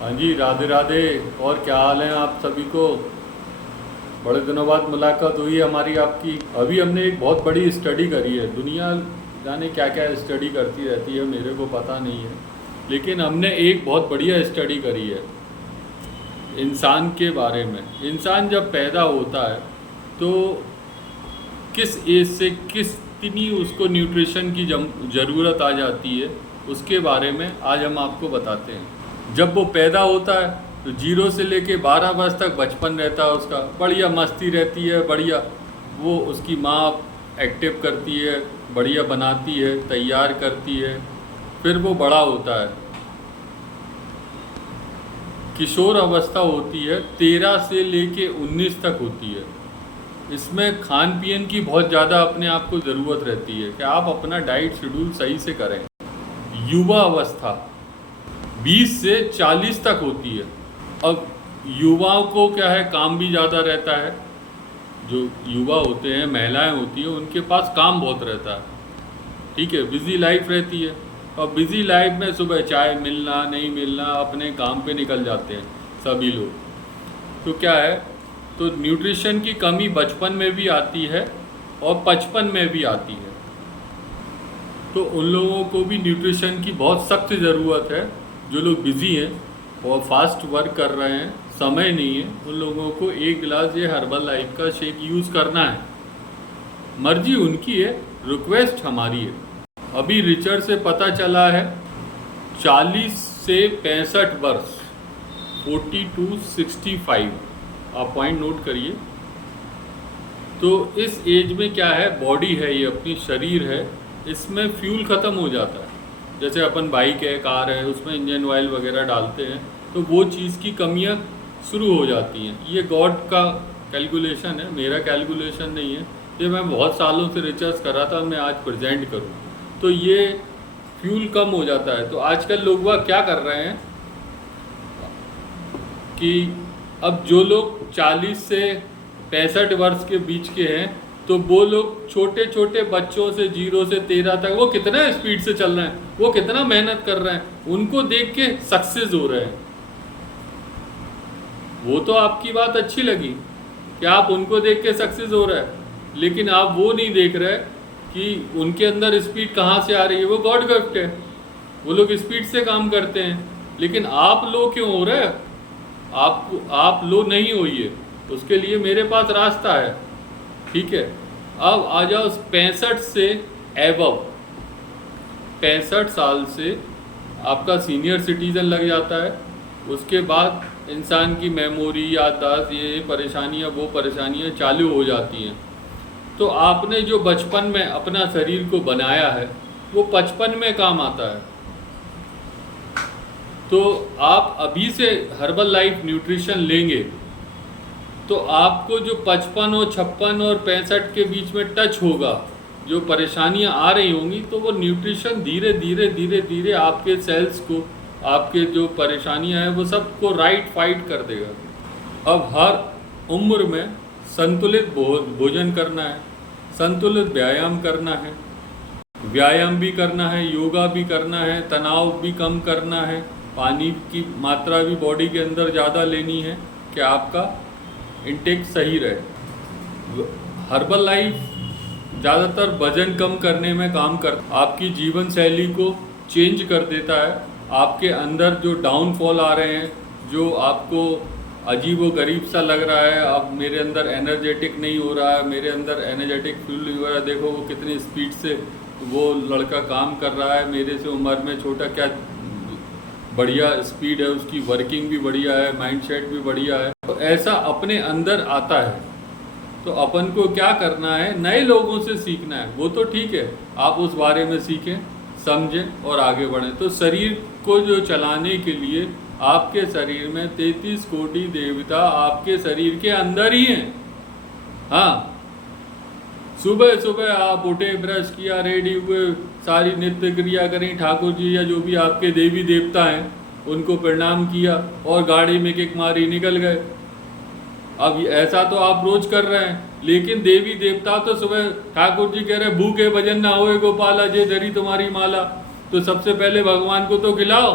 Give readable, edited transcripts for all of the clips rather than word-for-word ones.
हाँ जी, राधे राधे। और क्या हाल है आप सभी को? बड़े दिनों बाद मुलाकात हुई है हमारी आपकी। अभी हमने एक बहुत बड़ी स्टडी करी है। दुनिया जाने क्या क्या स्टडी करती रहती है, मेरे को पता नहीं है, लेकिन हमने एक बहुत बढ़िया स्टडी करी है इंसान के बारे में। इंसान जब पैदा होता है तो किस एज से कितनी उसको न्यूट्रिशन की ज़रूरत आ जाती है, उसके बारे में आज हम आपको बताते हैं। जब वो पैदा होता है तो 0 से लेके 12 वर्ष तक बचपन रहता है उसका, बढ़िया मस्ती रहती है, बढ़िया वो उसकी माँ एक्टिव करती है, बढ़िया बनाती है, तैयार करती है। फिर वो बड़ा होता है, किशोर अवस्था होती है, 13 से लेके 19 तक होती है। इसमें खान पीन की बहुत ज़्यादा अपने आप को ज़रूरत रहती है कि आप अपना डाइट शेड्यूल सही से करें। युवा अवस्था 20 से 40 तक होती है। अब युवाओं को क्या है, काम भी ज़्यादा रहता है। जो युवा होते हैं, महिलाएं होती हैं, उनके पास काम बहुत रहता है, ठीक है, बिज़ी लाइफ रहती है। और बिज़ी लाइफ में सुबह चाय मिलना नहीं मिलना, अपने काम पे निकल जाते हैं सभी लोग। तो क्या है, तो न्यूट्रिशन की कमी बचपन में भी आती है और 55 में भी आती है। तो उन लोगों को भी न्यूट्रिशन की बहुत सख्त ज़रूरत है। जो लोग बिज़ी हैं और फास्ट वर्क कर रहे हैं, समय नहीं है, उन लोगों को 1 गिलास ये हर्बल लाइफ का शेक यूज़ करना है। मर्जी उनकी है, रिक्वेस्ट हमारी है। अभी रिसर्च से पता चला है 40 से 65 वर्ष, 40 to 65, आप पॉइंट नोट करिए। तो इस एज में क्या है, बॉडी है ये, अपनी शरीर है, इसमें फ्यूल ख़त्म हो जाता है। जैसे अपन बाइक है, कार है, उसमें इंजन ऑयल वगैरह डालते हैं, तो वो चीज़ की कमियां शुरू हो जाती हैं। ये गॉड का कैलकुलेशन है, मेरा कैलकुलेशन नहीं है। ये मैं बहुत सालों से रिसर्च कर रहा था, मैं आज प्रेजेंट करूँ तो ये फ्यूल कम हो जाता है। तो आजकल लोग वह क्या कर रहे हैं कि अब जो लोग 40 से 65 वर्ष के बीच के हैं, तो वो लोग छोटे छोटे बच्चों से 0 से 13 तक वो कितना स्पीड से चल रहे हैं, वो कितना मेहनत कर रहे हैं, उनको देख के सक्सेस हो रहे हैं। वो तो आपकी बात अच्छी लगी कि आप उनको देख के सक्सेस हो रहा है, लेकिन आप वो नहीं देख रहे कि उनके अंदर स्पीड कहाँ से आ रही है। वो गॉड गिफ्ट है, वो लोग स्पीड से काम करते हैं, लेकिन आप लो क्यों हो रहे हैं? आप लो नहीं होइए, उसके लिए मेरे पास रास्ता है, ठीक है। अब आ जाओ 65 से एबव, 65 साल से आपका सीनियर सिटीज़न लग जाता है। उसके बाद इंसान की मेमोरी, याददाश्त, ये परेशानियाँ वो परेशानियाँ चालू हो जाती हैं। तो आपने जो बचपन में अपना शरीर को बनाया है, वो 55 में काम आता है। तो आप अभी से हर्बल लाइफ न्यूट्रिशन लेंगे तो आपको जो 55 और 56 और 65 के बीच में टच होगा, जो परेशानियां आ रही होंगी, तो वो न्यूट्रिशन धीरे धीरे धीरे धीरे आपके सेल्स को, आपके जो परेशानियां हैं, वो सबको राइट फाइट कर देगा। अब हर उम्र में संतुलित भोजन करना है, संतुलित व्यायाम करना है, व्यायाम भी करना है, योगा भी करना है, तनाव भी कम करना है, पानी की मात्रा भी बॉडी के अंदर ज़्यादा लेनी है कि आपका इनटेक सही रहे। हर्बल लाइफ ज़्यादातर वजन कम करने में काम कर, आपकी जीवन शैली को चेंज कर देता है। आपके अंदर जो डाउनफॉल आ रहे हैं, जो आपको अजीब व गरीब सा लग रहा है, अब मेरे अंदर एनर्जेटिक नहीं हो रहा है, मेरे अंदर एनर्जेटिक फील नहीं हो रहा है, देखो वो कितनी स्पीड से वो लड़का काम कर रहा है, मेरे से उम्र में छोटा, क्या बढ़िया स्पीड है उसकी, वर्किंग भी बढ़िया है, माइंडसेट भी बढ़िया है। तो ऐसा अपने अंदर आता है। तो अपन को क्या करना है, नए लोगों से सीखना है। वो तो ठीक है, आप उस बारे में सीखें, समझें और आगे बढ़ें। तो शरीर को जो चलाने के लिए आपके शरीर में 33 कोटि देवता आपके शरीर के अंदर ही हैं। हाँ, सुबह सुबह आप उठे, ब्रश किया, रेडी हुए, सारी नित्य क्रिया करें, ठाकुर जी या जो भी आपके देवी देवता हैं उनको प्रणाम किया और गाड़ी में किक मारी, निकल गए। अब ऐसा तो आप रोज कर रहे हैं, लेकिन देवी देवता तो सुबह ठाकुर जी कह रहे भूखे भजन ना होए गोपाला, जे धरी तुम्हारी माला। तो सबसे पहले भगवान को तो खिलाओ।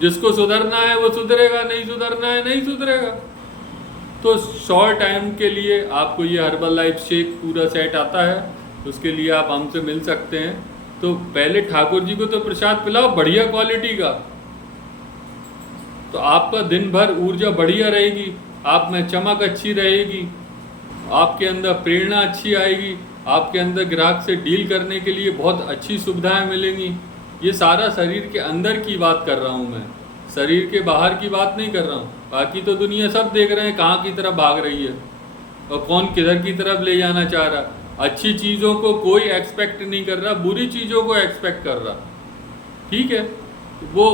जिसको सुधरना है वो सुधरेगा, नहीं सुधरना है नहीं सुधरेगा। तो शॉर्ट टाइम के लिए आपको ये हर्बल लाइफ शेक पूरा सेट आता है, उसके लिए आप हमसे मिल सकते हैं। तो पहले ठाकुर जी को तो प्रसाद पिलाओ बढ़िया क्वालिटी का, तो आपका दिन भर ऊर्जा बढ़िया रहेगी, आप में चमक अच्छी रहेगी, आपके अंदर प्रेरणा अच्छी आएगी, आपके अंदर ग्राहक से डील करने के लिए बहुत अच्छी सुविधाएं मिलेंगी। ये सारा शरीर के अंदर की बात कर रहा हूँ मैं, शरीर के बाहर की बात नहीं कर रहा हूँ। बाकी तो दुनिया सब देख रहे हैं कहाँ की तरफ भाग रही है और कौन किधर की तरफ ले जाना चाह रहा। अच्छी चीज़ों को कोई एक्सपेक्ट नहीं कर रहा, बुरी चीज़ों को एक्सपेक्ट कर रहा। ठीक है, वो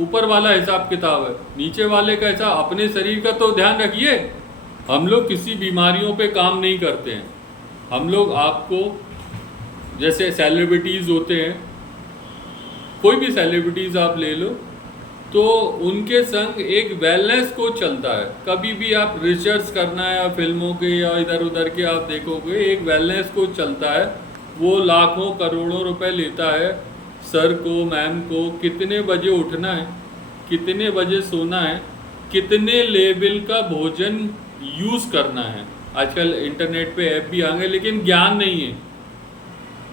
ऊपर वाला हिसाब किताब है, नीचे वाले का ऐसा अपने शरीर का तो ध्यान रखिए। हम लोग किसी बीमारियों पे काम नहीं करते हैं। हम लोग आपको, जैसे सेलिब्रिटीज़ होते हैं, कोई भी सेलिब्रिटीज़ आप ले लो, तो उनके संग एक वेलनेस कोच चलता है। कभी भी आप रिसर्च करना है या फिल्मों के या इधर उधर के आप देखोगे, एक वेलनेस कोच चलता है, वो लाखों करोड़ों रुपए लेता है। सर को, मैम को कितने बजे उठना है, कितने बजे सोना है, कितने लेवल का भोजन यूज़ करना है। आजकल इंटरनेट पे ऐप भी आ गए, लेकिन ज्ञान नहीं है।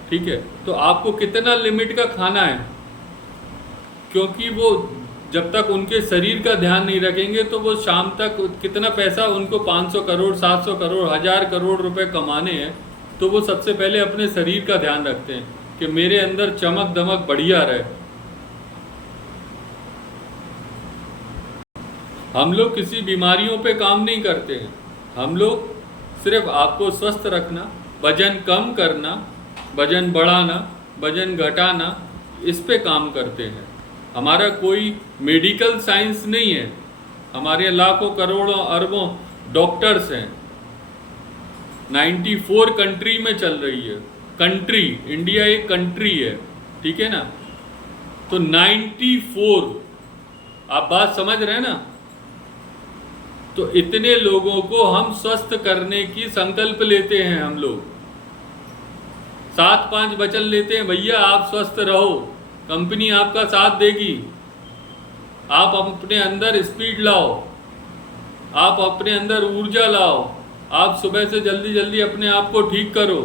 ठीक है, तो आपको कितना लिमिट का खाना है, क्योंकि वो जब तक उनके शरीर का ध्यान नहीं रखेंगे तो वो शाम तक कितना पैसा, उनको 500 करोड़ 700 करोड़ 1000 करोड़ रुपए कमाने हैं, तो वो सबसे पहले अपने शरीर का ध्यान रखते हैं कि मेरे अंदर चमक दमक बढ़िया रहे। हम लोग किसी बीमारियों पे काम नहीं करते हैं, हम लोग सिर्फ आपको स्वस्थ रखना, वजन कम करना, वजन बढ़ाना, वजन घटाना, इस पे काम करते हैं। हमारा कोई मेडिकल साइंस नहीं है, हमारे लाखों करोड़ों अरबों डॉक्टर्स हैं। 94 कंट्री में चल रही है। कंट्री, इंडिया एक कंट्री है, ठीक है ना। तो 94, आप बात समझ रहे हैं ना। तो इतने लोगों को हम स्वस्थ करने की संकल्प लेते हैं। हम लोग 7-5 वचन लेते हैं, भैया आप स्वस्थ रहो, कंपनी आपका साथ देगी, आप अपने अंदर स्पीड लाओ, आप अपने अंदर ऊर्जा लाओ, आप सुबह से जल्दी जल्दी अपने आप को ठीक करो।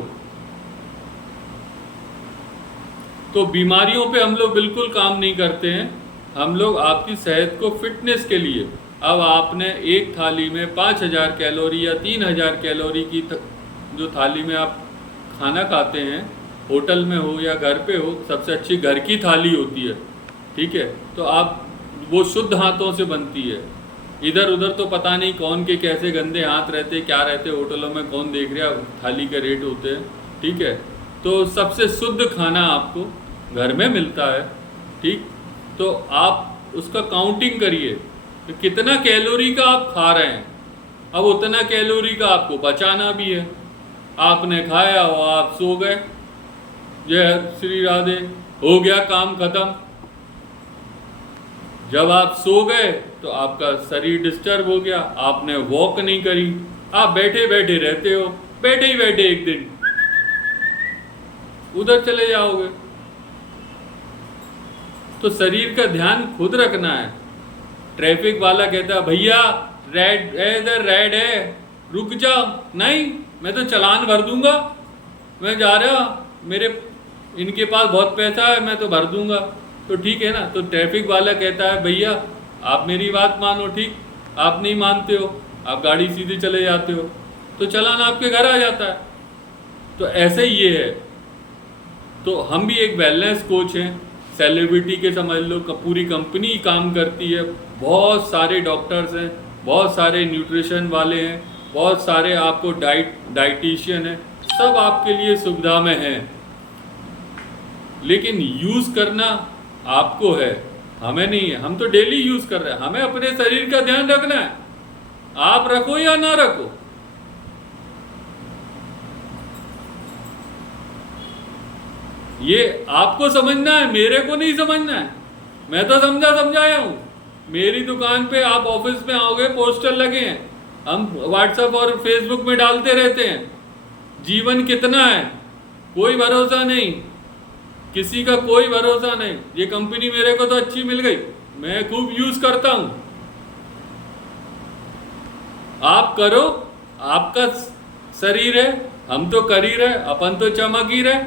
तो बीमारियों पे हम लोग बिल्कुल काम नहीं करते हैं, हम लोग आपकी सेहत को फिटनेस के लिए। अब आपने एक थाली में 5000 कैलोरी या 3000 कैलोरी की जो थाली में आप खाना खाते हैं, होटल में हो या घर पे हो, सबसे अच्छी घर की थाली होती है। ठीक है, तो आप वो शुद्ध हाथों से बनती है। इधर उधर तो पता नहीं कौन के कैसे गंदे हाथ रहते, क्या रहते, होटलों में कौन देख रहा, थाली के रेट होते हैं। ठीक है, तो सबसे शुद्ध खाना आपको घर में मिलता है। ठीक, तो आप उसका काउंटिंग करिए कि कितना कैलोरी का आप खा रहे हैं। अब उतना कैलोरी का आपको बचाना भी है। आपने खाया और आप सो गए, जय श्री राधे, हो गया काम खत्म। जब आप सो गए तो आपका शरीर डिस्टर्ब हो गया, आपने वॉक नहीं करी, आप बैठे बैठे रहते हो, बैठे ही बैठे एक दिन उधर चले जाओगे। तो शरीर का ध्यान खुद रखना है। ट्रैफिक वाला कहता है भैया रेड है, इधर रेड है, रुक जाओ। नहीं, मैं तो चालान भर दूंगा, मैं जा रहा, मेरे इनके पास बहुत पैसा है, मैं तो भर दूंगा। तो ठीक है ना। तो ट्रैफिक वाला कहता है भैया आप मेरी बात मानो, ठीक, आप नहीं मानते हो, आप गाड़ी सीधे चले जाते हो, तो चालान आपके घर आ जाता है। तो ऐसे ही ये है। तो हम भी एक वेलनेस कोच हैं, सेलिब्रिटी के समझ लो, पूरी कंपनी काम करती है, बहुत सारे डॉक्टर्स हैं, बहुत सारे न्यूट्रिशन वाले हैं, बहुत सारे आपको डाइटिशियन हैं, सब आपके लिए सुविधा में हैं। लेकिन यूज़ करना आपको है, हमें नहीं है। हम तो डेली यूज़ कर रहे हैं, हमें अपने शरीर का ध्यान रखना है, आप रखो या ना रखो। ये आपको समझना है, मेरे को नहीं समझना है। मैं तो समझाया हूँ। मेरी दुकान पे आप ऑफिस में आओगे, पोस्टर लगे हैं, हम व्हाट्सएप और फेसबुक में डालते रहते हैं। जीवन कितना है, कोई भरोसा नहीं, किसी का कोई भरोसा नहीं। ये कंपनी मेरे को तो अच्छी मिल गई, मैं खूब यूज करता हूं। आप करो, आपका शरीर है, हम तो कर ही रहे, अपन तो चमक ही रहे।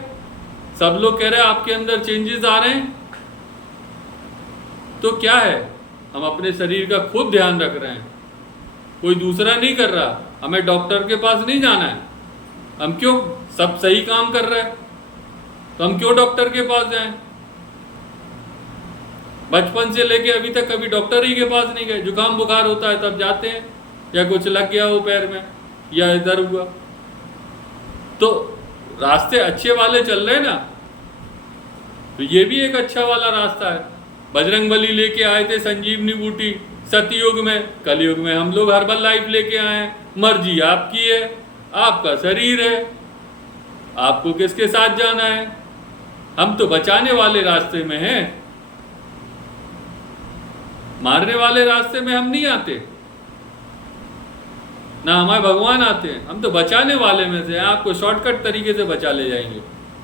सब लोग कह रहे हैं आपके अंदर चेंजेस आ रहे हैं, तो क्या है, हम अपने शरीर का खुद ध्यान रख रहे हैं, कोई दूसरा नहीं कर रहा। हमें डॉक्टर के पास नहीं जाना है। हम क्यों, सब सही काम कर रहे हैं तो हम क्यों डॉक्टर के पास जाएं? बचपन से लेके अभी तक कभी डॉक्टर ही के पास नहीं गए। जुकाम बुखार होता है तब जाते हैं, या कुछ लग गया हो पैर में या इधर हुआ। तो रास्ते अच्छे वाले चल रहे ना, तो ये भी एक अच्छा वाला रास्ता है। बजरंगबली लेके आए थे संजीवनी बूटी सतयुग में, कलयुग में हम लोग हर्बल लाइफ लेके आए हैं। मर्जी आपकी है, आपका शरीर है, आपको किसके साथ जाना है। हम तो बचाने वाले रास्ते में हैं, मारने वाले रास्ते में हम नहीं आते, ना हमारे भगवान आते हैं। हम तो बचाने वाले में से, आपको शॉर्टकट तरीके से बचा ले जाएंगे।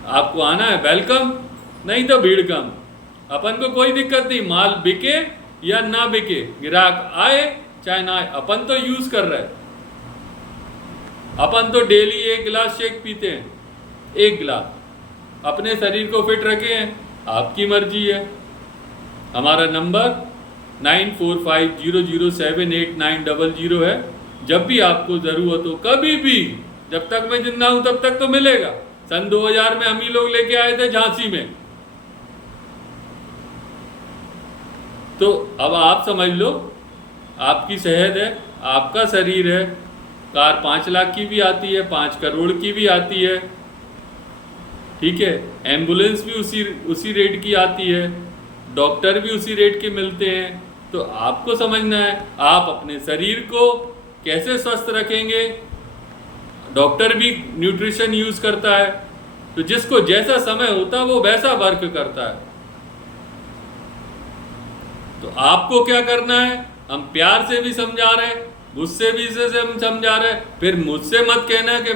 आपको आना है वेलकम, नहीं तो भीड़ कम। अपन को कोई दिक्कत नहीं, माल बिके या ना बिके, ग्राहक आए चाहे ना आए, अपन तो यूज कर रहे हैं। अपन तो डेली 1 गिलास शेक पीते हैं, 1 गिलास, अपने शरीर को फिट रखे हैं। आपकी मर्जी है। हमारा नंबर 9450078900 है। जब भी आपको ज़रूरत हो, कभी भी, जब तक मैं जिंदा हूं तब तक तो मिलेगा। सन 2000 में हम ही लोग लेके आए थे झांसी में। तो अब आप समझ लो, आपकी सेहत है, आपका शरीर है। कार 5 लाख की भी आती है, 5 करोड़ की भी आती है, ठीक है। एम्बुलेंस भी उसी रेट की आती है, डॉक्टर भी उसी रेट के मिलते हैं। तो आपको समझना है आप अपने शरीर को कैसे स्वस्थ रखेंगे। डॉक्टर भी न्यूट्रिशन यूज करता है, तो जिसको जैसा समय होता है वो वैसा वर्क करता है। तो आपको क्या करना है, हम प्यार से भी समझा रहे हैं, गुस्से भी से हम समझा रहे हैं। फिर मुझसे मत कहना कि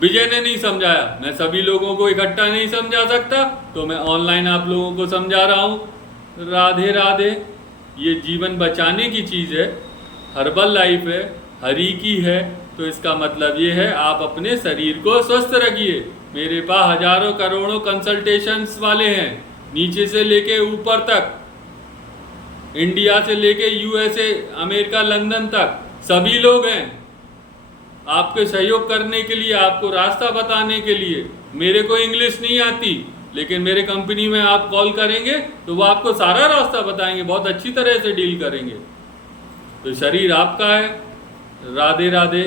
विजय ने नहीं समझाया। मैं सभी लोगों को इकट्ठा नहीं समझा सकता, तो मैं ऑनलाइन आप लोगों को समझा रहा हूँ। राधे राधे। ये जीवन बचाने की चीज़ है, हर्बल लाइफ है, हरी की है। तो इसका मतलब ये है आप अपने शरीर को स्वस्थ रखिए। मेरे पास हजारों करोड़ों कंसल्टेशंस वाले हैं, नीचे से लेके ऊपर तक, इंडिया से लेके यूएसए, अमेरिका, लंदन तक सभी लोग हैं आपके सहयोग करने के लिए, आपको रास्ता बताने के लिए। मेरे को इंग्लिश नहीं आती, लेकिन मेरे कंपनी में आप कॉल करेंगे तो वो आपको सारा रास्ता बताएंगे, बहुत अच्छी तरह से डील करेंगे। तो शरीर आपका है। राधे राधे।